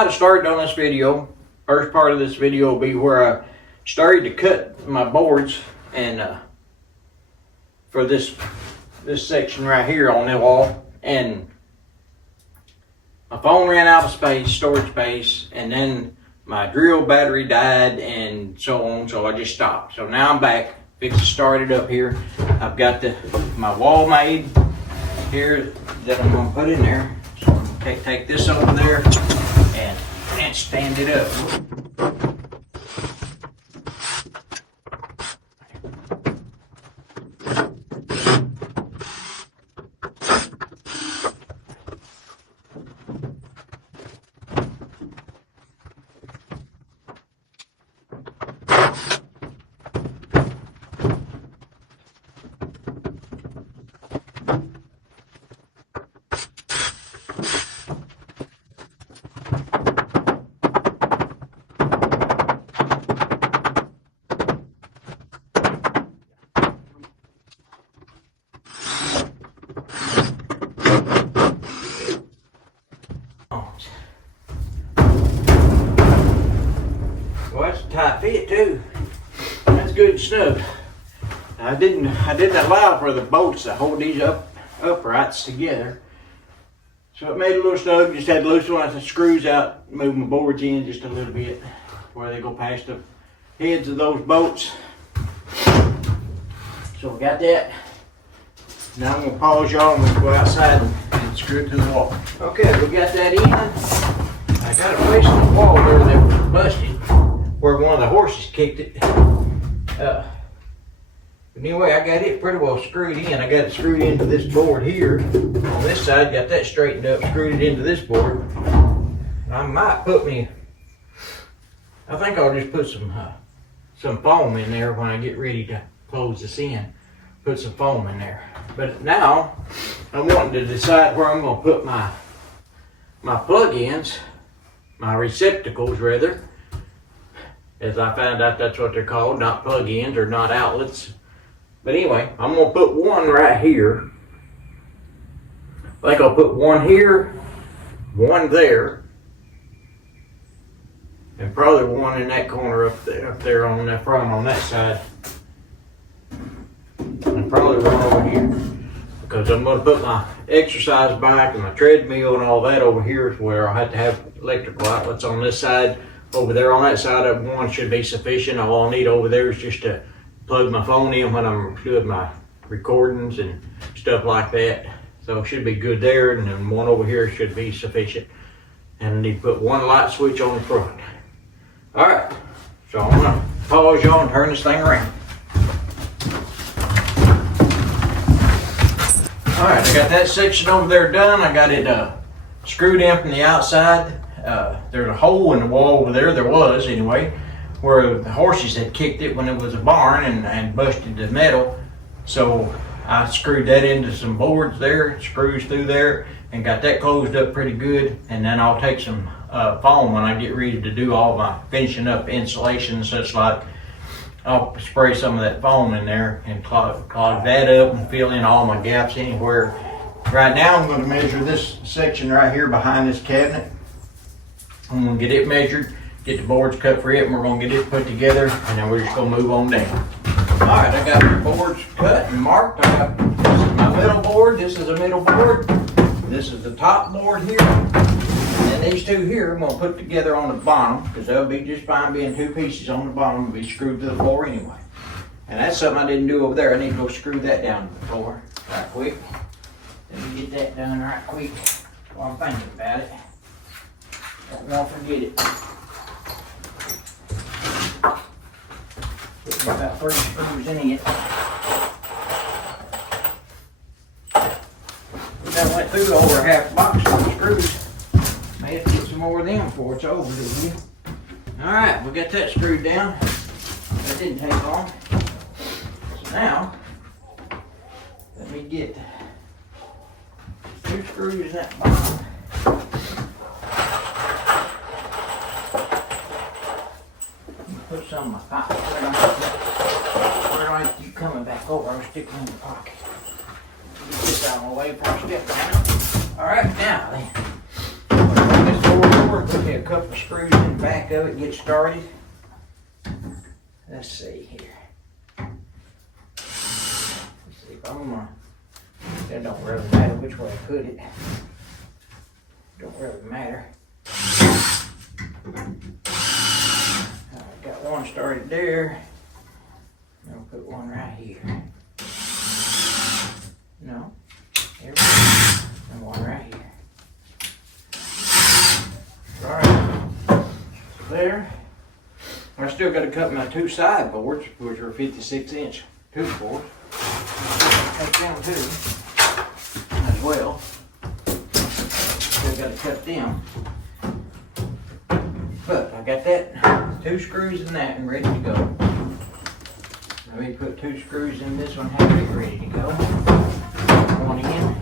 might have started on this video. First part of this video will be where I started to cut my boards and for this section right here on the wall, and my phone ran out of space, storage space, and then my drill battery died and so on, so I just stopped. So now I'm back, fixed to start it up here. I've got my wall made here that I'm gonna put in there. So I'm gonna take this over there and stand it up. Well, that's a tight fit too. That's good and snug. I didn't allow for the bolts to hold these uprights together. So it made it a little snug. Just had to loosen one of the screws out, move my boards in just a little bit where they go past the heads of those bolts. So we got that. Now I'm gonna pause y'all and we'll go outside and screw it to the wall. Okay, we got that in. I got a place on the wall there that was busted, where one of the horses kicked it. But anyway, I got it pretty well screwed in. I got it screwed into this board here. On this side, got that straightened up, screwed it into this board. And I might I think I'll just put some foam in there when I get ready to close this in. Put some foam in there. But now, I'm wanting to decide where I'm gonna put my plug-ins, my receptacles rather. As I found out, that's what they're called, not plug-ins or not outlets. But anyway, I'm gonna put one right here. I think I'll put one here, one there, and probably one in that corner up there on the front on that side. And probably one over here. Because I'm gonna put my exercise bike and my treadmill and all that over here, where I'll have to have electrical outlets on this side. Over there on that side of one should be sufficient. All I'll need over there is just to plug my phone in when I'm doing my recordings and stuff like that. So it should be good there, and then one over here should be sufficient. And I need to put one light switch on the front. All right, so I'm gonna pause y'all and turn this thing around. All right, I got that section over there done. I got it screwed in from the outside. There's a hole in the wall over there was anyway, where the horses had kicked it when it was a barn and busted the metal. So I screwed that into some boards there, screws through there, and got that closed up pretty good. And then I'll take some foam when I get ready to do all my finishing up insulation and such like. I'll spray some of that foam in there and clog that up and fill in all my gaps anywhere. Right now I'm going to measure this section right here behind this cabinet. I'm going to get it measured, get the boards cut for it, and we're going to get it put together, and then we're just going to move on down. Alright, I got my boards cut and marked. This is my middle board, this is a middle board, this is the top board here, and these two here I'm going to put together on the bottom, because they'll be just fine being two pieces on the bottom and be screwed to the floor anyway. And that's something I didn't do over there. I need to go screw that down to the floor right quick. Let me get that done right quick while I'm thinking about it. Don't want to forget it. Put about 3 screws in it. I went through over half a box of screws. May have to get some more of them before it's over with you. Alright, we got that screwed down. That didn't take long. So now, let me get 2 screws in that bottom. Put some in my pocket. I don't have to keep coming back over. I'll stick them in the pocket. Get this out of the way before I step down. Alright, now then. This board over, put me a couple put the screws in the back of it, get started. Let's see here. Let's see if I'm gonna, it don't really matter which way I put it. Don't really matter. I've got one started there. I'll put one right here. No. Here we go. And one right here. Alright. There. I still got to cut my two side boards, which are 56-inch tooth boards. Cut them too, as well. Still got to cut them. But I got that, 2 screws in that and ready to go. Let me put 2 screws in this one, have it ready to go. One in.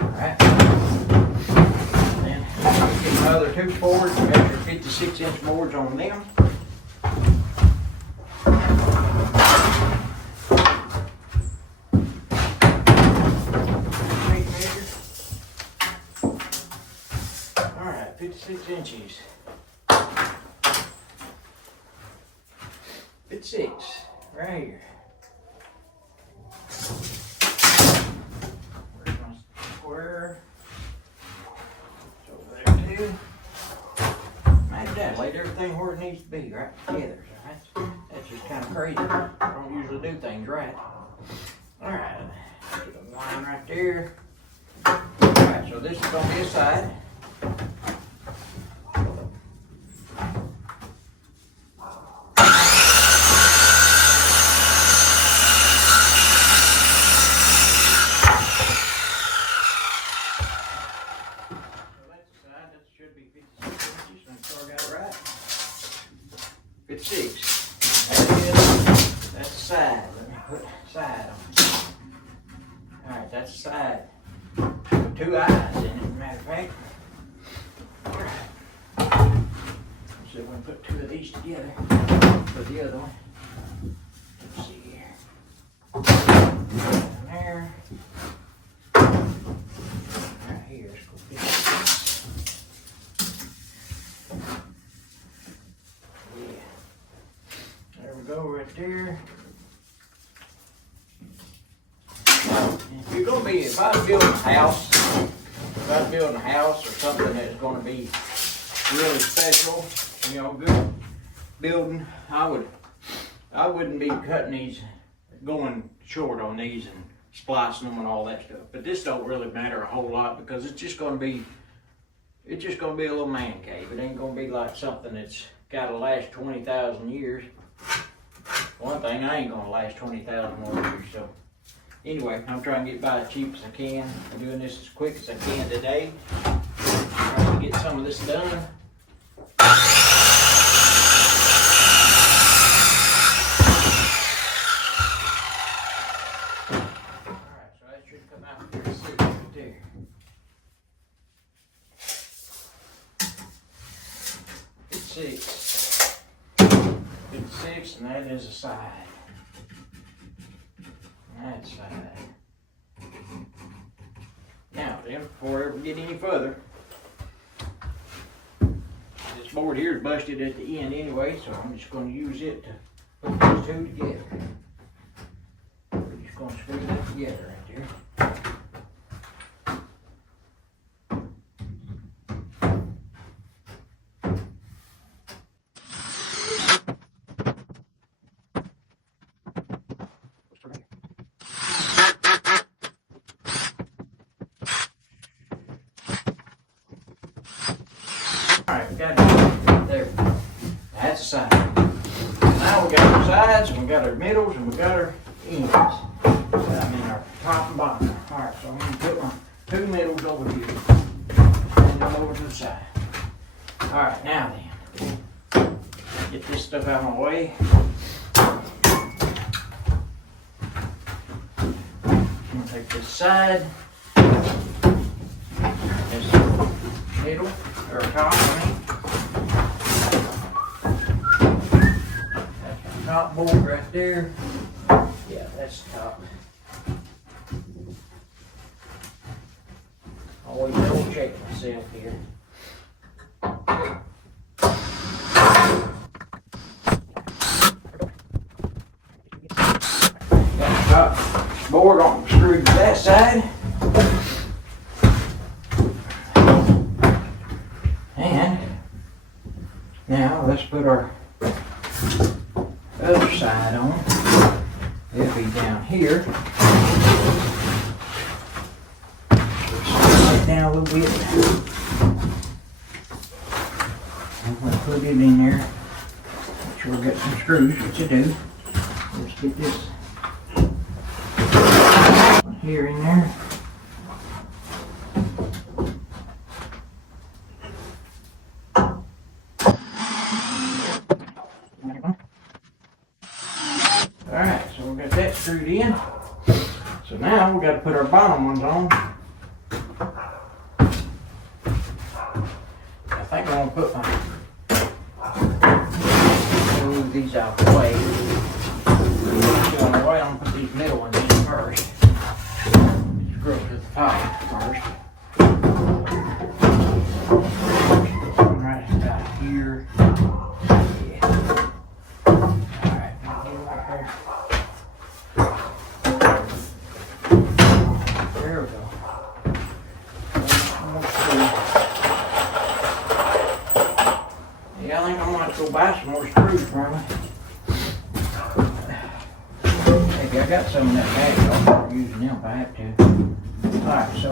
Alright. Then get my other 2 boards, measure 56-inch boards on them. Alright, 56 inches. 56, right here. Where's my square? It's over there too. Like that, laid everything where it needs to be, right together. That's just kind of crazy. I don't usually do things right. Alright, put a line right there. Alright, so this is going to be a side. Should be 56 inches, make sure I got it right. 56. That is, that's the side. Let me put side on it. Alright, that's the side. Put 2 eyes in it, as a matter of fact. Alright. So we're going to put 2 of these together. Put the other one. Let's see here. Down there. Right here, it's going to be 56. Go right there. If I was building a house, or something that's going to be really special, you know, good building, I wouldn't be cutting these, going short on these and splicing them and all that stuff. But this don't really matter a whole lot because it's just going to be a little man cave. It ain't going to be like something that's got to last 20,000 years. One thing, I ain't gonna last 20,000 more years, so. Anyway, I'm trying to get by as cheap as I can. I'm doing this as quick as I can today. Trying to get some of this done. Alright, so that should come out pretty soon right there. It's 6, and that is a side. That side. Now then, before I ever get any further, this board here is busted at the end anyway, so I'm just going to use it to put these 2 together. We're just going to screw that together right there. Alright, we got it. There. That's the side. Now we got our sides, and we got our middles, and we got our ends. I mean our top and bottom. Alright, so I'm going to put my 2 middles over here. And them over to the side. Alright, now then. Get this stuff out of my way. I'm going to take this side. This middle. Or top, I mean. That's the top board right there. Yeah, that's the top. myself here. Got the board on screwed to that side. And now let's put our other side on. It'll be down here. Slide it down a little bit. I'm going to put it in there. Make sure we got some screws, which I do. Let's get this one here in there. Alright, so we got that screwed in. So now we got to put our bottom ones on. I think I'm going to put move these out the way. On the way, I'm going to put these middle ones in first. Screw up to the top first. Right about here. Yeah. Alright, I'll get it right there. There we go. Yeah, I think I'm going to have to go buy some more screws probably. Maybe I got some in that bag, I'll start using them if I have to. Alright, so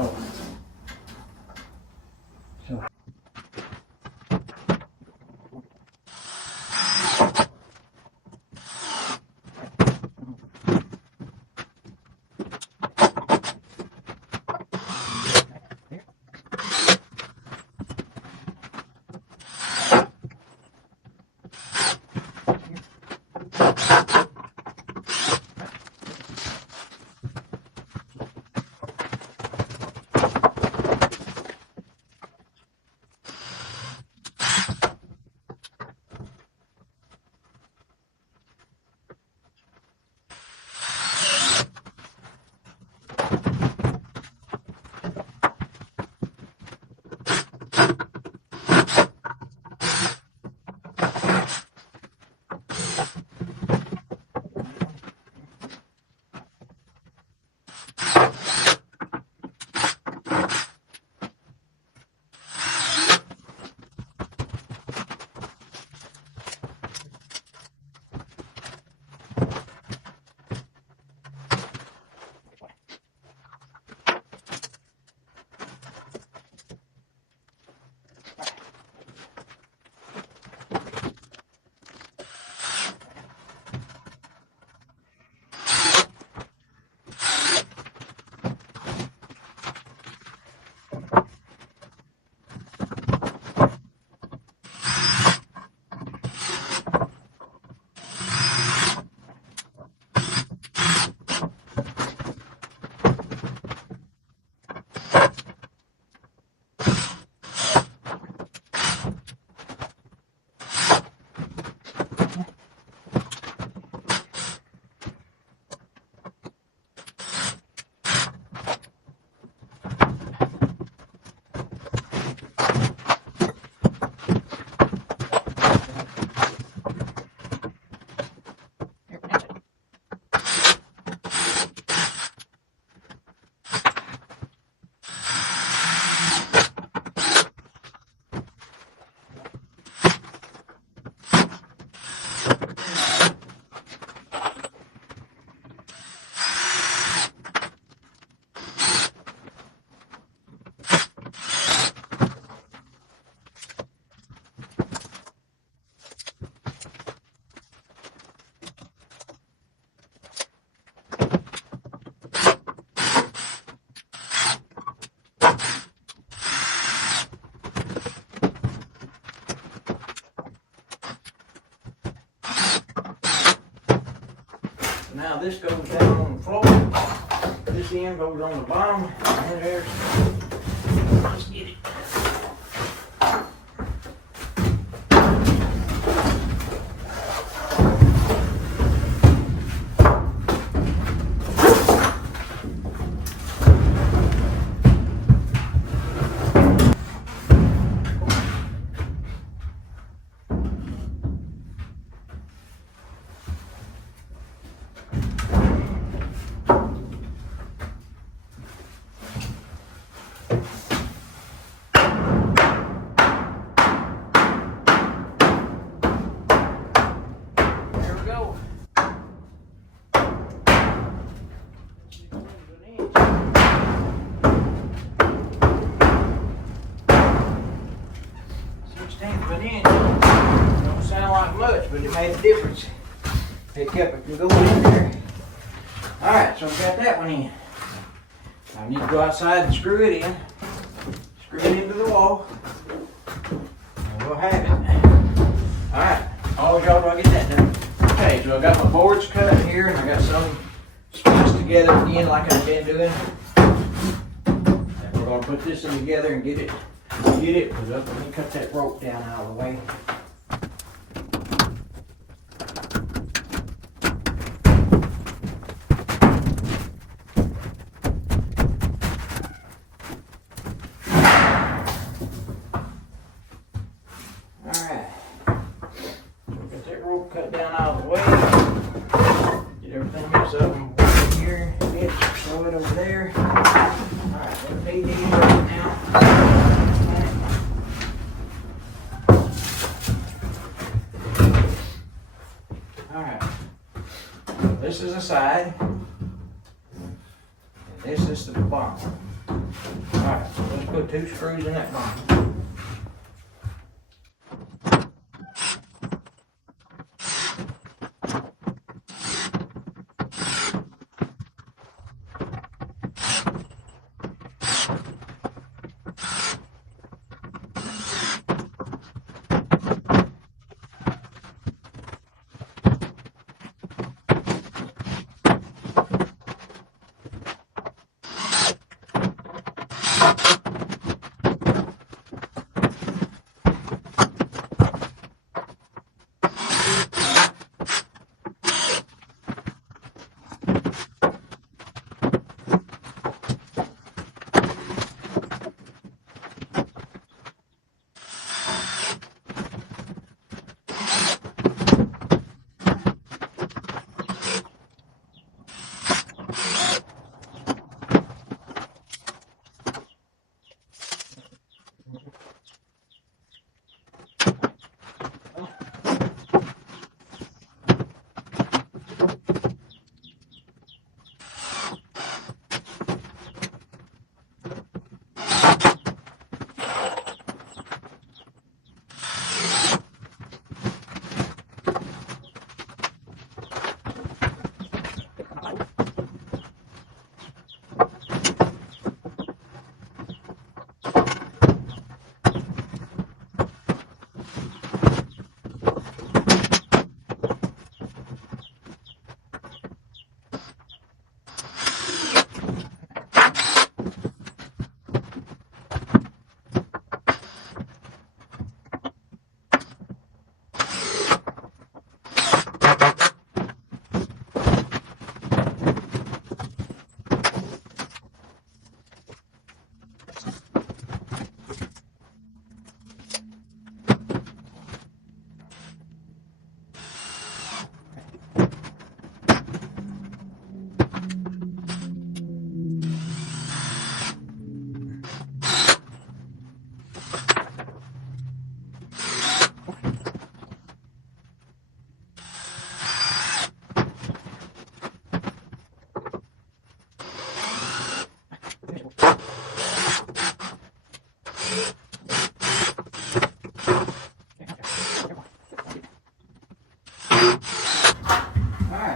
now this goes down on the floor. This end goes on the bottom. And there's, let's get it. but it made a difference. It kept it from going in there. Alright, so we got that one in. I need to go outside and screw it in. Screw it into the wall. And we'll have it. Alright, all y'all do I get that done. Okay, so I got my boards cut here and I got some spliced together again like I've been doing. And we're gonna put this in together and get it put up. Let me cut that rope down out of the way. Cut down out of the way. Get everything else up and put it here. Throw it over there. Alright, we'll need these right now. Alright. This is the side. And this is the bottom. Alright, so let's put 2 screws in that bottom.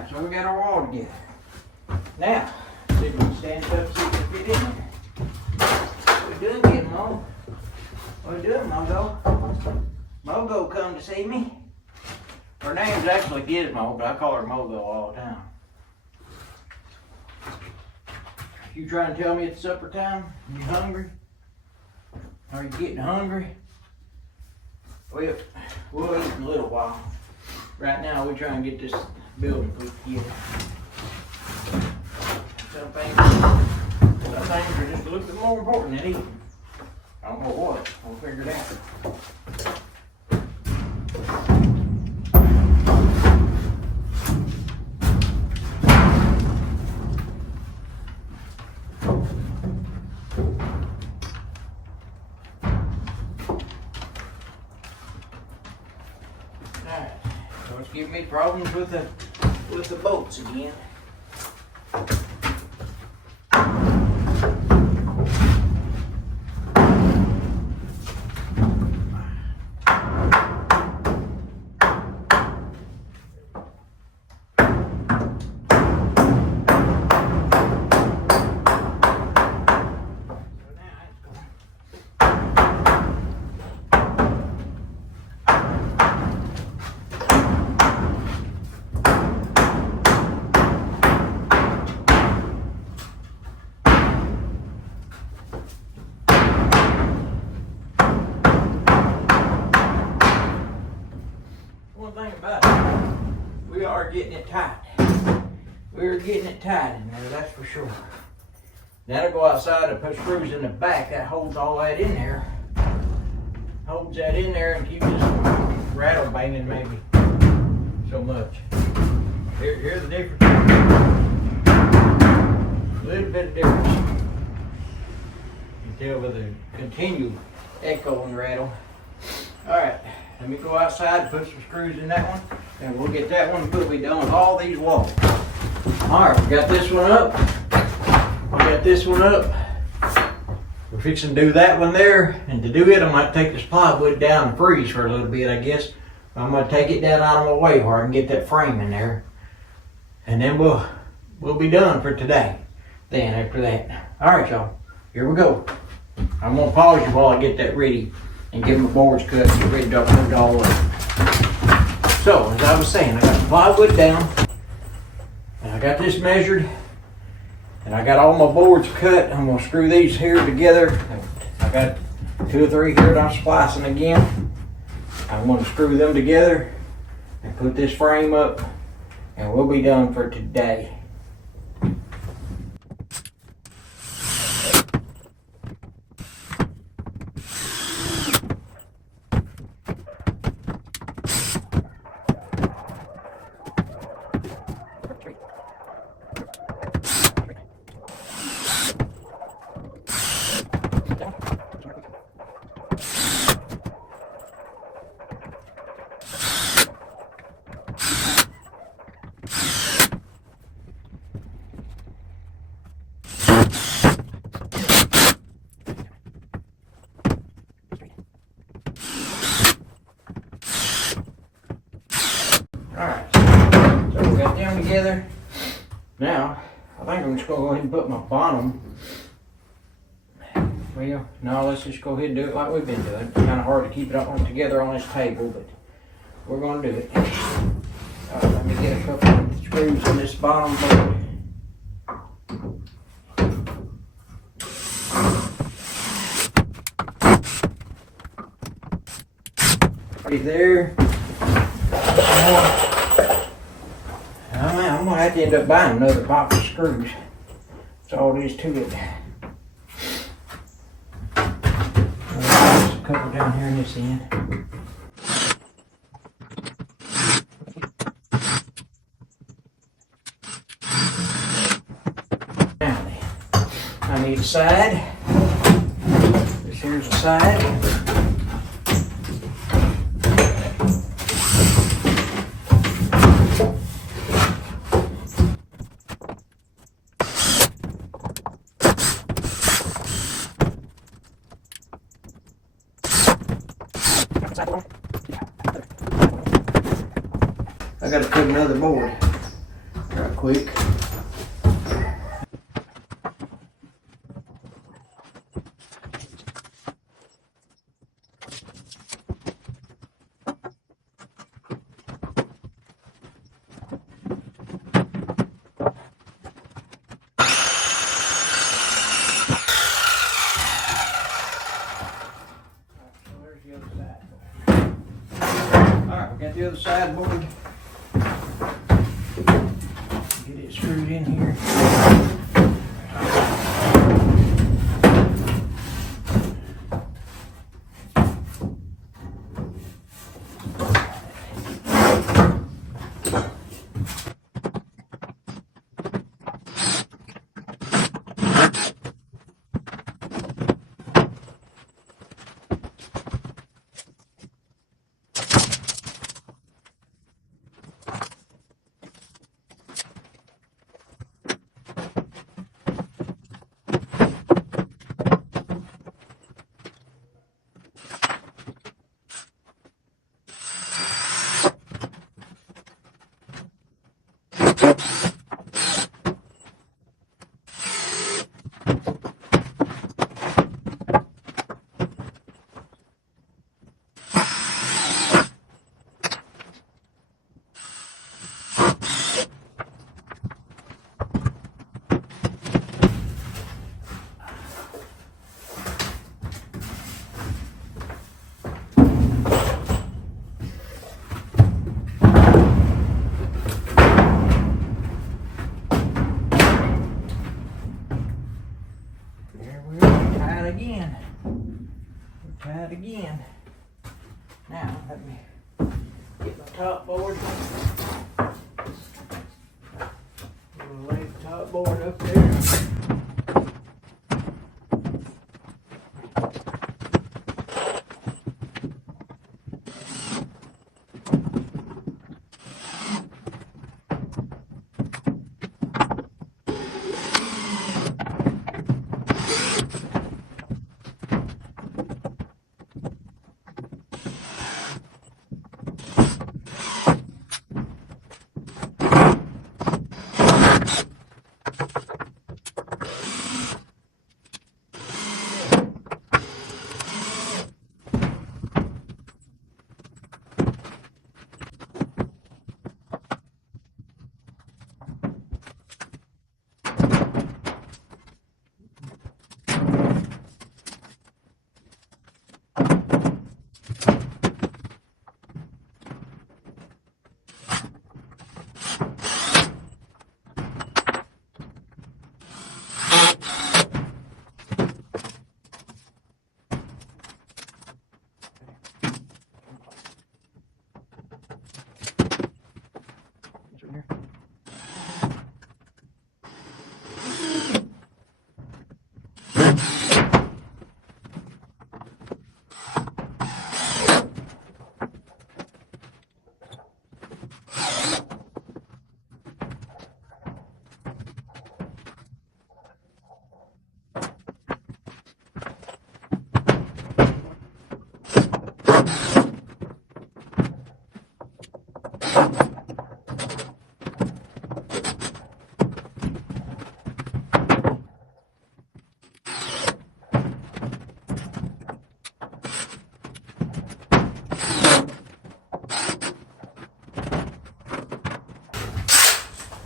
So we got our wall together. Now, see if we can stand up, see if we can fit in there. What we doing, getting Mo? What we doing, Mogo? Mogo come to see me. Her name's actually Gizmo, but I call her Mogo all the time. You trying to tell me it's supper time? You hungry? Are you getting hungry? We'll eat in a little while. Right now, we're trying to get this building put together. Some things are just a little bit more important than eating. I don't know what. We'll figure it out. Alright, so it's giving me problems with the bolts again. tight. We're getting it tight in there, that's for sure. Now to go outside and put screws in the back that holds all that in there. Holds that in there and keeps this rattle banging maybe so much. Here's the difference. A little bit of difference. You can tell with a continual echo and rattle. Alright, let me go outside and put some screws in that one, and we'll get that one. We'll be done with all these walls. Alright, we got this one up. We got this one up. We're fixing to do that one there, and to do it, I might take this plywood down and freeze for a little bit, I guess. I'm gonna take it down out of my way where I can get that frame in there, and then we'll be done for today. Then after that, all right, y'all, here we go. I'm gonna pause you while I get that ready and get my boards cut and get ready to put it all up. So as I was saying, I got the plywood down, and I got this measured. And I got all my boards cut. I'm gonna screw these here together. I got 2 or 3 here that I'm splicing again. I'm gonna screw them together and put this frame up, and we'll be done for today. Alright, so we got them together. Now, I think I'm just going to go ahead and put my bottom. Well, no, let's just go ahead and do it like we've been doing. It's kind of hard to keep it all together on this table, but we're going to do it. Alright, let me get a couple of screws on this bottom board. Right there. I'm going to have to end up buying another box of screws. That's all there is to it. There's a couple down here in this end. Now then, I need a side. This here's a side. I gotta cut another board right quick. Got the other side board. Get it screwed in here. Try it again. Now, let me get my top board. We'll lay the top board up there.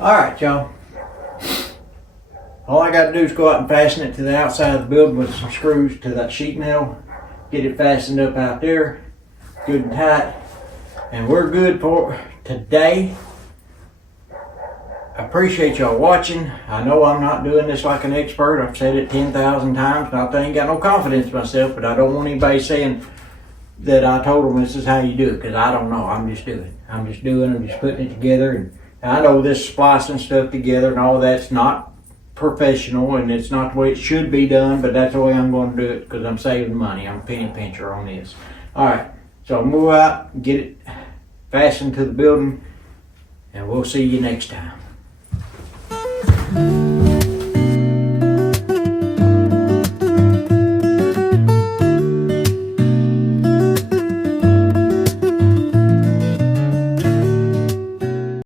Alright, y'all. All I got to do is go out and fasten it to the outside of the building with some screws to that sheet metal. Get it fastened up out there, good and tight. And we're good for today. I appreciate y'all watching. I know I'm not doing this like an expert. I've said it 10,000 times. Not that I ain't got no confidence in myself, but I don't want anybody saying that I told them this is how you do it, because I don't know. I'm just putting it together. And I know this splicing stuff together and all that's not professional, and it's not the way it should be done, but that's the way I'm going to do it because I'm saving money. I'm a penny pincher on this. All right, so I'll move out and get it fastened to the building, and we'll see you next time.